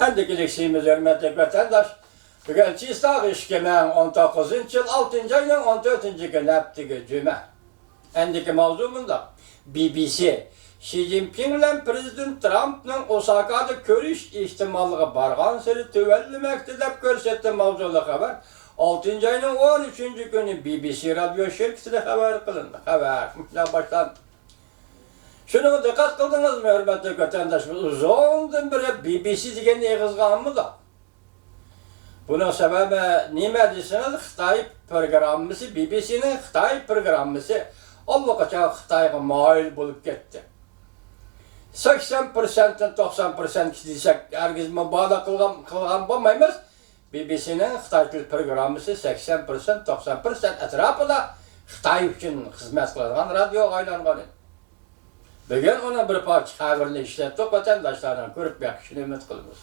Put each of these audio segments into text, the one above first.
Endikileksimiz hürmetli vatandaş. Bugün Çiğstağ işkemen 19. yıl 6. ayının 14. gün heptiki cüme. Endiki mavzumunda BBC Xi Jinping ile Prezident Trump'ın Osaka'da görüş ihtimallığı bargan seri tüvellemekte dep görsetti mavzulu haber. 6. ayının 13. günü BBC radyo şirketiyle haber kılındı. Haber. Baştan. Şunu dikkat kıldınız mı hürmetli vatandaşımız? Uzundan beri BBC degen eğizganımı da. Bunun sebebi nime desiniz? Xitay programımızı, BBC'nin Xitay programımızı allakaça Xitay'a mail bulup gitti. 80%'den 90% desek herkes mübalağa kılgan bulmayımız. BBC'nin Xitay programımızı 80% 90% etrafı da Xitay için hizmet kılgan radyo aylanğanı. Bugün ona bir parça haberini işlettik, vatandaşlarına görüp bakışını ümit kılımız.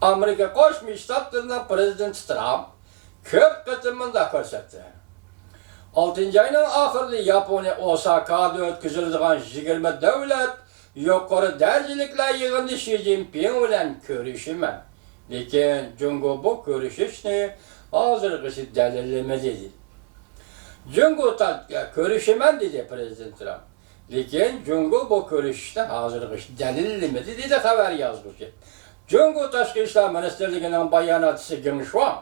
Amerika Koşmuş Ştatlarından Prezident Trump köp kıtımında görsetti. 6. ayının ahırlı Japonya Osaka'da ötküzüldüğün 20 devlet yukarı derecelikle yığındı Xi Jinping ile görüşümen. Lakin Cungo bu görüşüşünü hazırlıkışı delillemedi. Cungo görüşümen dedi Prezident Trump. Lakin Cungo bu görüşüşünü hazırlıkışı delillemedi dedi haber yazmış. Cungo Taşkı İşler Ministerliği'nin bayanatçısı Geng Shuang,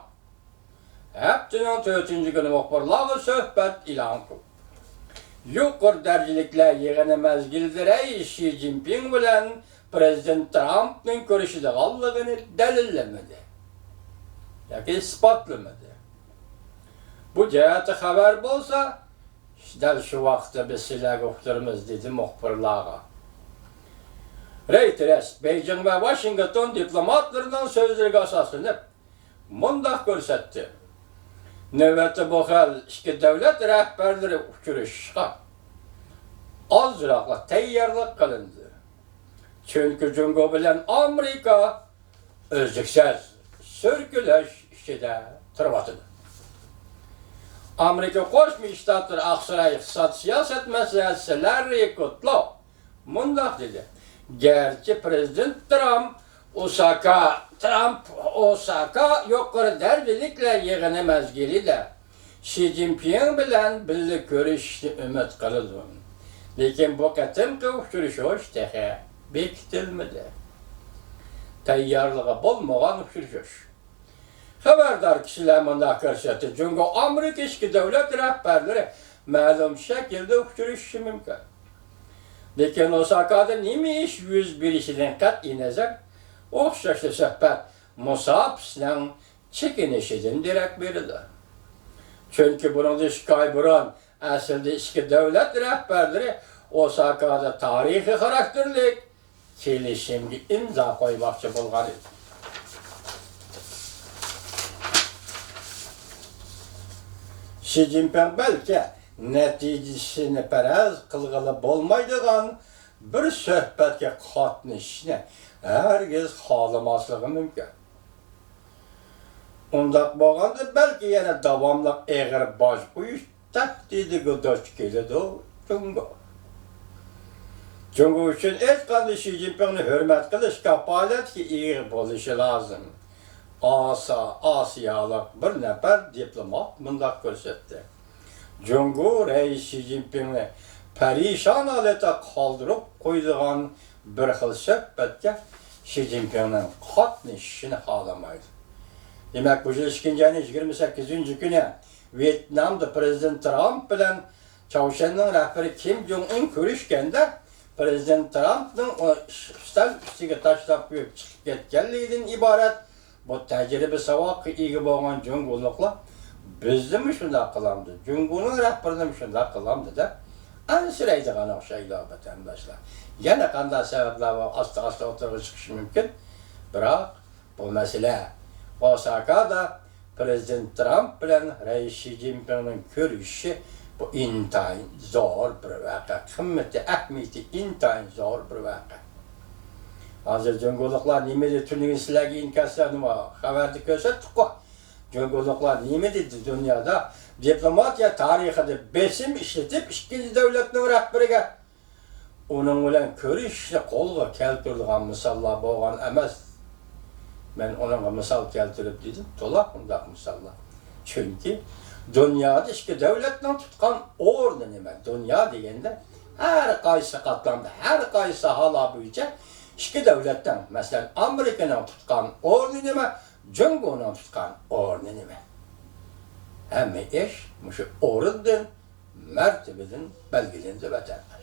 hepsinin 4. günü muhbirliği söhbet ilan kıldı. Yukarı derecelikle yığını mezgildir Xi Jinping ile Prezident Trump'ın görüşüdüğünü delillemedi. Yani ispatlamadı. Bu ciheti haber bolsa, işte şu vakti biz silah okturumuz dedi muhbirliğe. Reuters, Beijing ve Washington diplomatlarından sözlerine asaslanıp mundak görsetti. Növbeti bu hal iki devlet rehberleri uçuruşa azrakla teyyarlık kılındı. Çünkü Cungo bilen Amerika özlüksüz sürgüleş işide tırvatıdı. Amerika Koşmuş Ştatları Aksaray İktisat Siyaset Meselesileri kutlu mundak dedi. Gerçi Prezident Trump Osaka yukarı derecelikle yığını mezgiliyle Xi Jinping bilen birlik görüştü ümit kıldı. Lakin bu katimki uçuruşuş tehe bekitilmedi. Tayyarlığı bulmagan uçuruşuş. Haberdar kişiler mındak görsetti. Çünkü Amerika eski devlet rehberleri malum şekilde uçuruşu mümkün. Lakin Osaka'da neymiş 101 işiden kat'i nazar, okşaşlı söhbet Musab'sının çekinişinin direkt biridir. Çünkü bunun dışkay buran aslında eski devlet rehberleri Osaka'da tarihi karakterlik kelişimli imza koymakçı bulgan idi. Xi Jinping belki neticesini perez kılgılı bolmaydıgan bir söhbetke katnışını herkes halamaslığı mümkün. Ondak boğanda belki yine davamlıq eğer baş koyuş tahdidi gıdaş geldi o Cungo. Cungo için hiç kandı Xi Jinping'ni hürmet kılış kapalet ki iyi buluşu lazım. Asiyalık bir nefer diplomat mundak görsetti. Cungo reis Xi Jinping'ni perişan halete kaldırıp koyduğun bir xil söhbetke Xi Jinping'nin katnışını halamaydı. Demek bu yıl 2. ayının 28. günü Vietnam'da Prezident Trump bilen Çavuşen'in rehberi Kim Jong-un görüşkende Prezident Trump'ın o üstel üstüge taşlap büyük çıkıp ketkenliğinden ibaret bu tecrübe savakı iyi boğan Cungo'lukla bizde mi şunda kılamdı, Cungo'nun rehberinde mi şunda kılamdı da ansıraydı kana şeyler vatandaşlar. Yine kanda sebepler var, hasta oturup çıkışı mümkün. Bırak bu mesele Osaka'da Prezident Trump bilen Reis Xi Jinping'in görüşü bu intayın zor bir vaka. Kımmeti, ehmiyeti intayın zor bir vaka. Hazır Cungoluklar nimede tünün silagi inkaslarını haberdi gösterdik ko. Cungoluklar nimede dünyada diplomatiya tarihinde besim işletip ikinci devletin rehberine onun bilen görüşle kolga keltirdiğin misallar boğan emas. Ben ona misal keltirip dedim, tola undaq misallar. Çünkü dünyada iki devletten tutkan ordu nime? Dünya degende her kaysı katlandı, her kaysı hala büyüyecek. İki devletten, mesela Amerika'nın tutkan ordu nime? Cungo'nun tutkan ordu nime? Hem iş, şu ordun mertebedin belgelendi vətən.